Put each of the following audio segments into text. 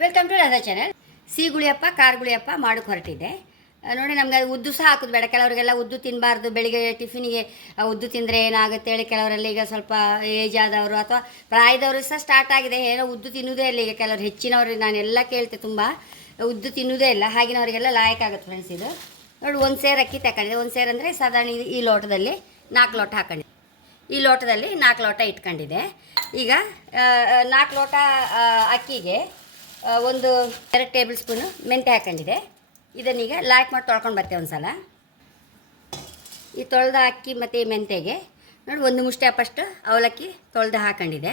Welcome to Radha channel. ಸಿಹಿ ಗುಳಿಯಪ್ಪ ಖಾರ ಗುಳಿಯಪ್ಪ ಮಾಡೋಕ್ಕೆ ಹೊರಟಿದೆ. ನೋಡಿ, ನಮ್ಗೆ ಉದ್ದು ಸಹ ಹಾಕೋದು ಬೇಡ. ಕೆಲವರಿಗೆಲ್ಲ ಉದ್ದು ತಿನ್ನಬಾರ್ದು, ಬೆಳಿಗ್ಗೆ ಟಿಫಿನಿಗೆ ಉದ್ದು ತಿಂದರೆ ಏನಾಗುತ್ತೆ ಹೇಳಿ ಕೆಲವರೆಲ್ಲ ಈಗ ಸ್ವಲ್ಪ ಏಜ್ ಆದವರು ಅಥವಾ ಪ್ರಾಯದವರು ಸಹ ಸ್ಟಾರ್ಟ್ ಆಗಿದೆ. ಏನೋ ಉದ್ದು ತಿನ್ನೋದೇ ಇಲ್ಲ ಈಗ ಕೆಲವರು, ಹೆಚ್ಚಿನವರು ನಾನೆಲ್ಲ ಕೇಳ್ತೆ ತುಂಬ ಉದ್ದು ತಿನ್ನೋದೇ ಇಲ್ಲ. ಹಾಗಿನವರಿಗೆಲ್ಲ ಲಾಯಕ್ ಆಗುತ್ತೆ ಫ್ರೆಂಡ್ಸ್. ಇದು ನೋಡಿ, ಒಂದು ಸೇರು ಅಕ್ಕಿ ತಗೊಂಡಿದೆ. ಒಂದು ಸೇರು ಅಂದರೆ ಸಾಧಾರಣ ಈ ಲೋಟದಲ್ಲಿ 4 ಲೋಟ ಹಾಕೊಂಡಿದ್ದೆ. ಈ ಲೋಟದಲ್ಲಿ 4 ಲೋಟ ಇಟ್ಕೊಂಡಿದೆ. ಈಗ 4 ಲೋಟ ಅಕ್ಕಿಗೆ ಒಂದು 2 ಟೇಬಲ್ ಸ್ಪೂನು ಮೆಂತ್ಯ ಹಾಕೊಂಡಿದೆ. ಇದನ್ನೀಗ ಲಾಯ್ಕ್ ಮಾಡಿ ತೊಳ್ಕೊಂಡು ಬರ್ತೇವೆ ಒಂದು ಸಲ. ಈ ತೊಳೆದ ಅಕ್ಕಿ ಮತ್ತು ಮೆಂತ್ಯಗೆ ನೋಡಿ ಒಂದು ಮುಷ್ಟಿ ಅಪ್ಪಷ್ಟು ಅವಲಕ್ಕಿ ತೊಳೆದು ಹಾಕೊಂಡಿದೆ.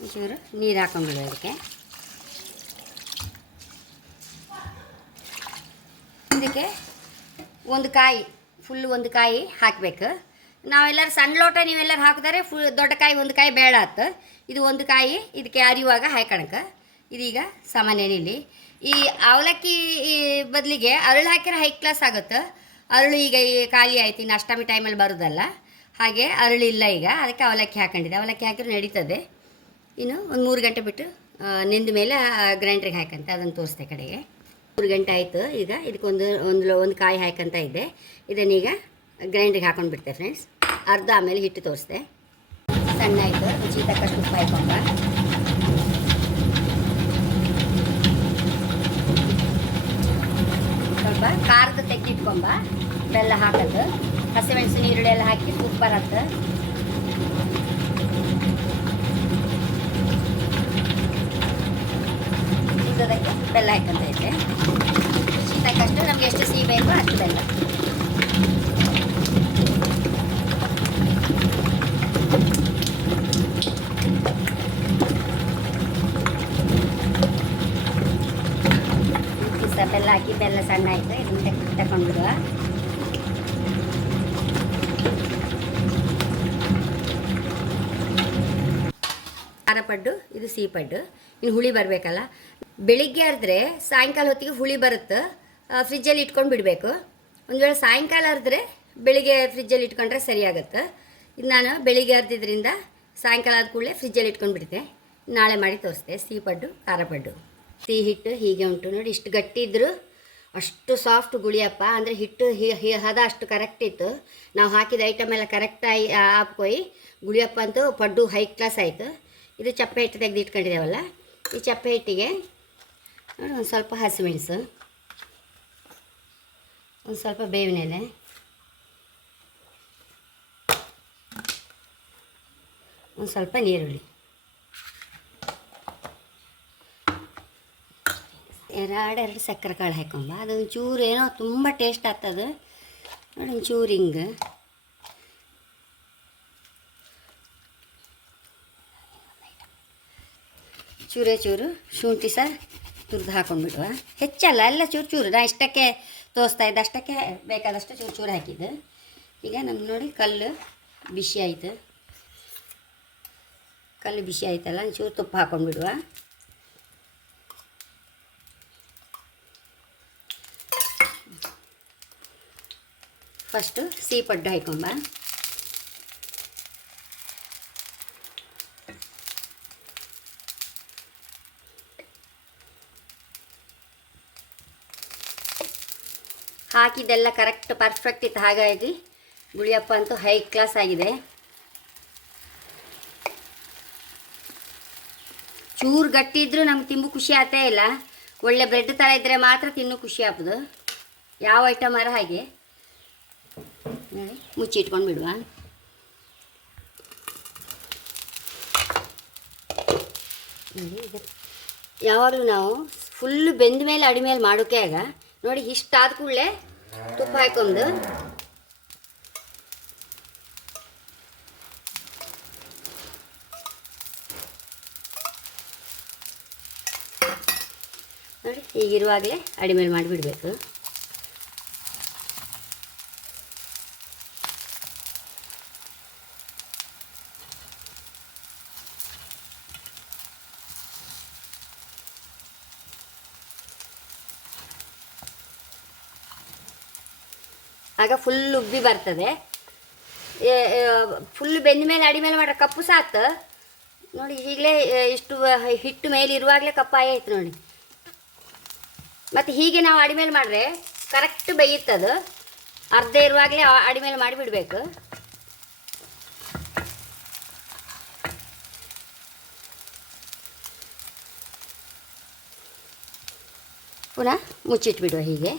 ಒಂಚೂರು ನೀರು ಹಾಕೊಂಡ್ಬಿಡು. ಇದಕ್ಕೆ ಒಂದು ಕಾಯಿ, ಫುಲ್ಲು ಒಂದು ಕಾಯಿ ಹಾಕಬೇಕು. ನಾವೆಲ್ಲರೂ ಸಣ್ಣ ಲೋಟ ನೀವೆಲ್ಲರೂ ಹಾಕಿದರೆ ದೊಡ್ಡ ಕಾಯಿ ಒಂದು ಕಾಯಿ ಬೇಡ ಆಯ್ತು. ಇದು ಒಂದು ಕಾಯಿ ಇದಕ್ಕೆ ಅರಿಯುವಾಗ ಹಾಕಣಕ್ಕೆ. ಇದೀಗ ಸಾಮಾನ್ಯ ಇಲ್ಲಿ ಈ ಅವಲಕ್ಕಿ ಬದಲಿಗೆ ಅರಳು ಹಾಕಿದ್ರೆ ಹೈ ಕ್ಲಾಸ್ ಆಗುತ್ತೆ. ಅರಳು ಈಗ ಈ ಖಾಲಿ ಆಯ್ತು, ಇನ್ನು ಅಷ್ಟಮಿ ಟೈಮಲ್ಲಿ ಬರೋದಲ್ಲ. ಹಾಗೆ ಅರಳು ಇಲ್ಲ ಈಗ, ಅದಕ್ಕೆ ಅವಲಕ್ಕಿ ಹಾಕೊಂಡಿದೆ. ಅವಲಕ್ಕಿ ಹಾಕಿದ್ರೆ ನಡೀತದೆ. ಇನ್ನು ಒಂದು 3 ಗಂಟೆ ಬಿಟ್ಟು ನೆಂದ ಮೇಲೆ ಗ್ರೈಂಡ್ರಿಗೆ ಹಾಕಂತೆ, ಅದನ್ನು ತೋರಿಸ್ತೆ ಕಡೆಗೆ. 3 ಗಂಟೆ ಆಯಿತು. ಈಗ ಇದಕ್ಕೊಂದು ಒಂದು ಕಾಯಿ ಹಾಕಂತ ಇದ್ದೆ. ಇದನ್ನೀಗ ಗ್ರೈಂಡ್ರಿಗೆ ಹಾಕೊಂಡು ಬಿಡ್ತೆ ಫ್ರೆಂಡ್ಸ್. ಅರ್ಧ ಆಮೇಲೆ ಹಿಟ್ಟು ತೋರಿಸ್ದೆ. ಸಣ್ಣ ಆಯಿತು. ರುಚಿ ತಕ್ಕಷ್ಟು ಉಪ್ಪು ಹಾಕೊಂಡ, ಸ್ವಲ್ಪ ಖಾರದ ತೆಗೆದಿಟ್ಕೊಂಬ, ಬೆಲ್ಲ ಹಾಕೋದು, ಹಸಿಮೆಣಸಿನ ಈರುಳ್ಳಿ ಎಲ್ಲ ಹಾಕಿ ಸೂಪರ್ ಆಯ್ತು. ಇದಕ್ಕೆ ಬೆಲ್ಲ ಹಾಕಂತ ಇದ್ದೆ. ರುಚಿ ತಕ್ಕಷ್ಟು ನಮ್ಗೆ ಎಷ್ಟು ಸಿಹಿ ಬೇಕೋ ಅಷ್ಟು ಬೆಲ್ಲ. ಬೆಲ್ಲ ಹಾಕಿ ಬೆಲ್ಲ ಸಣ್ಣ ಆಯಿತು. ಇದನ್ನು ತಗೊಂಡ್ಬಿಡುವ. ಖಾರ ಪಡ್ಡು, ಇದು ಸಿಹಿ ಪಡ್ಡು. ಇನ್ನು ಹುಳಿ ಬರಬೇಕಲ್ಲ. ಬೆಳಿಗ್ಗೆ ಅರ್ದ್ರೆ ಸಾಯಂಕಾಲ ಹೊತ್ತಿಗೆ ಹುಳಿ ಬರುತ್ತೆ. ಫ್ರಿಜ್ಜಲ್ಲಿ ಇಟ್ಕೊಂಡು ಬಿಡಬೇಕು. ಒಂದು ವೇಳೆ ಸಾಯಂಕಾಲ ಅರ್ದ್ರೆ ಬೆಳಿಗ್ಗೆ ಫ್ರಿಜ್ಜಲ್ಲಿ ಇಟ್ಕೊಂಡ್ರೆ ಸರಿಯಾಗುತ್ತೆ. ಇದು ನಾನು ಬೆಳಿಗ್ಗೆ ಅರ್ದಿದ್ರಿಂದ ಸಾಯಂಕಾಲ ಆದ ಕೂಡಲೇ ಫ್ರಿಜ್ಜಲ್ಲಿ ಇಟ್ಕೊಂಡು ಬಿಡ್ತೆ. ನಾಳೆ ಮಾಡಿ ತೋರಿಸ್ತೆ. ಸಿಹಿ ಪಡ್ಡು ಖಾರ ಪಡ್ಡು. ಸಿಹಿ ಹಿಟ್ಟು ಹೀಗೆ ಉಂಟು ನೋಡಿ. ಇಷ್ಟು ಗಟ್ಟಿ ಇದ್ದರೂ ಅಷ್ಟು ಸಾಫ್ಟ್ ಗುಳಿಯಪ್ಪ. ಅಂದರೆ ಹಿಟ್ಟು ಹದ ಅಷ್ಟು ಕರೆಕ್ಟ್ ಇತ್ತು. ನಾವು ಹಾಕಿದ ಐಟಮ್ ಎಲ್ಲ ಕರೆಕ್ಟಾಗಿ ಹಾಕ್ಕೊಯ್ ಗುಳಿಯಪ್ಪ ಅಂತೂ ಪಡ್ಡು ಹೈ ಕ್ಲಾಸ್ ಆಯಿತು. ಇದು ಚಪ್ಪೆ ಹಿಟ್ಟು ತೆಗೆದು ಇಟ್ಕೊಂಡಿದ್ದೇವಲ್ಲ, ಈ ಚಪ್ಪೆ ಹಿಟ್ಟಿಗೆ ನೋಡಿ ಒಂದು ಸ್ವಲ್ಪ ಹಸಿಮೆಣಸು, ಒಂದು ಸ್ವಲ್ಪ ಬೇವಿನ ಎಲೆ, ಒಂದು ಸ್ವಲ್ಪ ನೀರುಳ್ಳಿ, ಎರಡು ಸಕ್ಕರೆ ಕಾಳು ಹಾಕೊಂಬ. ಅದು ಒಂಚೂರು ಏನೋ ತುಂಬ ಟೇಸ್ಟ್ ಆಗ್ತದೆ ನೋಡಿ. ಒಂಚೂರು ಹಿಂಗೆ, ಚೂರು ಶುಂಠಿ ಸಹ ತುರಿದು ಹಾಕೊಂಡ್ಬಿಡುವ. ಹೆಚ್ಚಲ್ಲ, ಎಲ್ಲ ಚೂರು. ನಾ ಇಷ್ಟಕ್ಕೆ ತೋರಿಸ್ತಾ ಇದ್ದೆ, ಅಷ್ಟಕ್ಕೆ ಬೇಕಾದಷ್ಟು ಚೂರು ಹಾಕಿದ್ದು. ಈಗ ನಮ್ಗೆ ನೋಡಿ ಕಲ್ಲು ಬಿಸಿ ಆಯಿತು. ಕಲ್ಲು ಬಿಸಿ ಆಯ್ತಲ್ಲ, ಚೂರು ತುಪ್ಪ ಹಾಕೊಂಡ್ಬಿಡುವ. ಫಸ್ಟು ಸಿಹಿ ಪಡ್ಡು ಹಾಕೊಂಬ. ಹಾಕಿದ್ದೆಲ್ಲ ಕರೆಕ್ಟ್ ಪರ್ಫೆಕ್ಟ್ ಇತ್ತು. ಹಾಗಾಗಿ ಗುಳಿಯಪ್ಪ ಅಂತೂ ಹೈ ಕ್ಲಾಸ್ ಆಗಿದೆ. ಚೂರು ಗಟ್ಟಿ ಇದ್ದರೂ ನಮ್ಗೆ ತಿಂಬು ಖುಷಿ ಆಗ್ತೇ ಇಲ್ಲ. ಒಳ್ಳೆ ಬ್ರೆಡ್ ಥರ ಇದ್ದರೆ ಮಾತ್ರ ತಿನ್ನೋ ಖುಷಿ ಆಗ್ತದೆ. ಯಾವ ಐಟಮರ ಹಾಗೆ ನೋಡಿ. ಮುಚ್ಚಿ ಇಟ್ಕೊಂಡು ಬಿಡುವ. ಈಗ ಯಾವಾಗಲೂ ನಾವು ಫುಲ್ಲು ಬೆಂದ ಮೇಲೆ ಅಡಿ ಮೇಲೆ ಮಾಡೋಕೆ ಆಗ ನೋಡಿ. ಇಷ್ಟಾದ ಕೂಡಲೇ ತುಪ್ಪ ಹಾಕೊಂಡು ನೋಡಿ, ಈಗಿರುವಾಗಲೇ ಅಡಿ ಮೇಲೆ ಮಾಡಿಬಿಡಬೇಕು. ಆಗ ಫುಲ್ ಉಬ್ಬಿ ಬರ್ತದೆ. ಫುಲ್ ಬೆಂದ ಮೇಲೆ ಅಡಿ ಮೇಲೆ ಮಾಡ್ರೆ ಕಪ್ಪು ಸಾತು ನೋಡಿ ಈಗಲೇ ಇಷ್ಟು ಹಿಟ್ಟು ಮೇಲೆ ಇರುವಾಗಲೇ ಕಪ್ಪಾಯ ಆಯ್ತು ನೋಡಿ. ಮತ್ತು ಹೀಗೆ ನಾವು ಅಡಿಮೇಲೆ ಮಾಡಿದ್ರೆ ಕರೆಕ್ಟ್ ಬೇಯುತ್ತದು. ಅರ್ಧ ಇರುವಾಗಲೇ ಅಡಿಮೇಲೆ ಮಾಡಿಬಿಡಬೇಕು. ಪುನಃ ಮುಚ್ಚಿಟ್ಬಿಡುವ ಹೀಗೆ.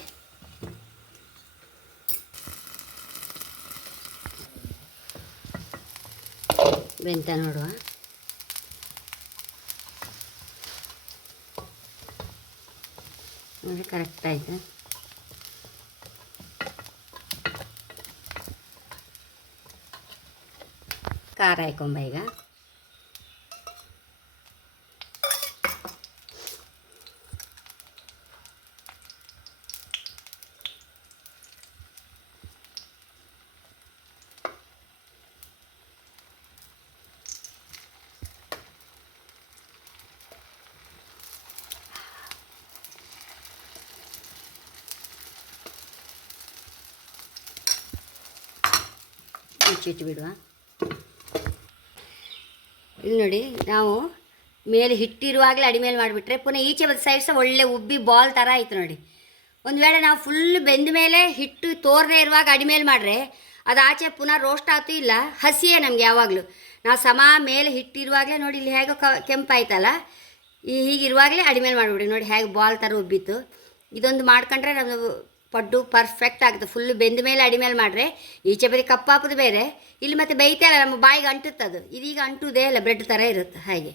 ಬೆಂತ ನೋಡುವ. ನೋಡಿ ಕರೆಕ್ಟ್ ಆಯಿತು. ಖಾರ ಹಾಕೊಂಬ ಈಗ. ಮುಚ್ಚಿಟ್ಟು ಬಿಡುವ. ಇಲ್ಲಿ ನೋಡಿ, ನಾವು ಮೇಲೆ ಹಿಟ್ಟಿರುವಾಗಲೇ ಅಡಿಮೇಲೆ ಮಾಡಿಬಿಟ್ರೆ ಪುನಃ ಈಚೆ ಬದ ಸೈಡ್ ಸಹ ಒಳ್ಳೆ ಉಬ್ಬಿ ಬಾಲ್ ಥರ ಆಯಿತು ನೋಡಿ. ಒಂದು ವೇಳೆ ನಾವು ಫುಲ್ ಬೆಂದ ಮೇಲೆ ಹಿಟ್ಟು ತೋರದೇ ಇರುವಾಗ ಅಡಿಮೇಲೆ ಮಾಡಿದ್ರೆ ಅದು ಆಚೆ ಪುನಃ ರೋಸ್ಟ್ ಆಯ್ತು ಇಲ್ಲ ಹಸಿಯೇ ನಮಗೆ ಯಾವಾಗಲೂ. ನಾವು ಸಮ ಮೇಲೆ ಹಿಟ್ಟಿರುವಾಗಲೇ ನೋಡಿ ಇಲ್ಲಿ ಹೇಗೋ ಕೆಂಪಾಯ್ತಲ್ಲ, ಹೀಗಿರುವಾಗಲೇ ಅಡಿಮೇಲೆ ಮಾಡಿಬಿಡಿ. ನೋಡಿ ಹೇಗೆ ಬಾಲ್ ಥರ ಉಬ್ಬಿತ್ತು. ಇದೊಂದು ಮಾಡ್ಕೊಂಡ್ರೆ ನಮ್ಮದು ಪಡ್ಡು ಪರ್ಫೆಕ್ಟ್ ಆಗುತ್ತೆ. ಫುಲ್ಲು ಬೆಂದ ಮೇಲೆ ಅಡಿಮೇಲೆ ಮಾಡಿದ್ರೆ ಈಚೆ ಬರೀ ಕಪ್ಪಾಪದು ಬೇರೆ, ಇಲ್ಲಿ ಮತ್ತು ಬೇಯ್ತಾ ಇಲ್ಲ, ನಮ್ಮ ಬಾಯಿಗೆ ಅಂಟುತ್ತದು. ಇದೀಗ ಅಂಟುವುದೇ ಇಲ್ಲ, ಬ್ರೆಡ್ ಥರ ಇರುತ್ತೆ. ಹಾಗೆ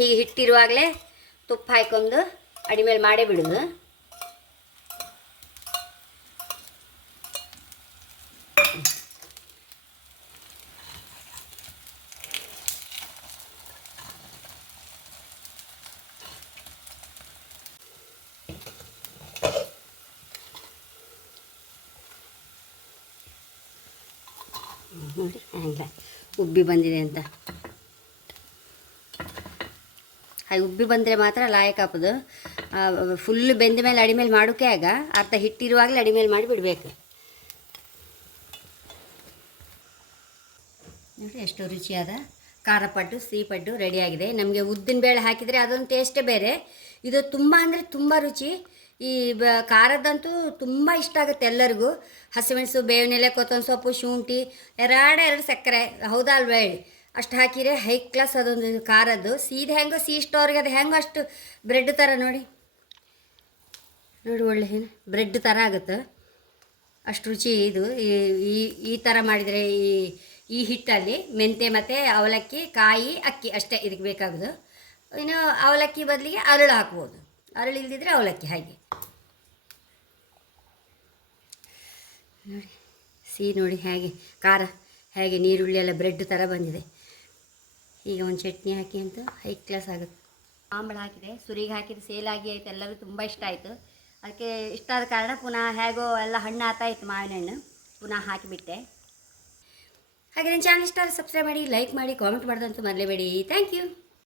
ಹೀಗೆ ಹಿಟ್ಟಿರುವಾಗಲೇ ತುಪ್ಪ ಹಾಕ್ಕೊಂಡು ಅಡಿಮೇಲೆ ಮಾಡೇ ಬಿಡೋದು. ನೋಡಿ ಹಂಗ ಉಬ್ಬಿ ಬಂದಿದೆ ಅಂತ. ಹಾಗೆ ಉಬ್ಬಿ ಬಂದರೆ ಮಾತ್ರ ಲಾಯಕ್ ಹಾಕೋದು. ಫುಲ್ಲು ಬೆಂದ ಮೇಲೆ ಅಡಿಮೇಲೆ ಮಾಡೋಕೆ ಆಗ ಅರ್ಧ ಹಿಟ್ಟಿರುವಾಗಲೇ ಅಡಿಮೇಲೆ ಮಾಡಿ ಬಿಡಬೇಕು. ನೋಡಿ ಎಷ್ಟು ರುಚಿಯಾದ ಖಾರ ಪಡ್ಡು ಸಿಹಿ ಪಡ್ಡು ರೆಡಿಯಾಗಿದೆ. ನಮಗೆ ಉದ್ದಿನ ಬೇಳೆ ಹಾಕಿದರೆ ಅದೊಂದು ಟೇಸ್ಟೇ ಬೇರೆ. ಇದು ತುಂಬ ಅಂದರೆ ತುಂಬ ರುಚಿ. ಈ ಖಾರದಂತೂ ತುಂಬ ಇಷ್ಟ ಆಗುತ್ತೆ ಎಲ್ಲರಿಗೂ. ಹಸಿಮೆಣಸು, ಬೇವಿನೆಲೆ, ಕೊತ್ತಂಬರಿ ಸೊಪ್ಪು, ಶುಂಠಿ, ಎರಡು ಸಕ್ಕರೆ, ಹೌದಾ ಅಲ್ವಾ ಹೇಳಿ, ಅಷ್ಟು ಹಾಕಿದರೆ ಹೈ ಕ್ಲಾಸ್ ಅದೊಂದು ಖಾರದ್ದು. ಸೀದಾ ಹೆಂಗೋ ಸಿಹಿ ಇಷ್ಟವ್ರಿಗೆ ಅದು ಹೆಂಗೋ ಅಷ್ಟು ಬ್ರೆಡ್ ಥರ ನೋಡಿ ನೋಡಿ ಒಳ್ಳೆ ಬ್ರೆಡ್ ಥರ ಆಗುತ್ತೆ. ಅಷ್ಟು ರುಚಿ ಇದು. ಈ ಥರ ಮಾಡಿದರೆ ಈ ಹಿಟ್ಟಲ್ಲಿ ಮೆಂತೆ ಮತ್ತು ಅವಲಕ್ಕಿ, ಕಾಯಿ, ಅಕ್ಕಿ ಅಷ್ಟೇ ಇದಕ್ಕೆ ಬೇಕಾಗೋದು. ಇನ್ನು ಅವಲಕ್ಕಿ ಬದಲಿಗೆ ಅರಳು ಹಾಕ್ಬೋದು, ಅರಳು ಇಲ್ದಿದ್ರೆ ಅವಲಕ್ಕಿ. ಹಾಗೆ ನೋಡಿ ಸಿಹಿ ನೋಡಿ ಹೇಗೆ, ಖಾರ ಹೇಗೆ, ನೀರುಳ್ಳಿ ಎಲ್ಲ ಬ್ರೆಡ್ ಥರ ಬಂದಿದೆ. ಈಗ ಒಂದು ಚಟ್ನಿ ಹಾಕಿ ಅಂತೂ ಹೈ ಕ್ಲಾಸ್ ಆಗುತ್ತೆ. ಮಾಂಬಳ ಹಾಕಿದೆ, ಸುರಿಗೆ ಹಾಕಿದ ಸೇಲಾಗಿ ಆಯಿತು. ಎಲ್ಲರೂ ತುಂಬ ಇಷ್ಟ ಆಯಿತು. ಅದಕ್ಕೆ ಇಷ್ಟ ಆದ ಕಾರಣ ಪುನಃ ಹೇಗೋ ಎಲ್ಲ ಹಣ್ಣು ಆತಾಯಿತ್ತು, ಮಾವಿನ ಹಣ್ಣು ಪುನಃ ಹಾಕಿಬಿಟ್ಟೆ. ಹಾಗೆ ನನ್ನ ಚಾನಲ್ ಇಷ್ಟ ಆದರೆ ಸಬ್ಸ್ಕ್ರೈಬ್ ಮಾಡಿ, ಲೈಕ್ ಮಾಡಿ, ಕಾಮೆಂಟ್ ಮಾಡೋದಂತೂ ಮರಲೇಬೇಡಿ. Thank you.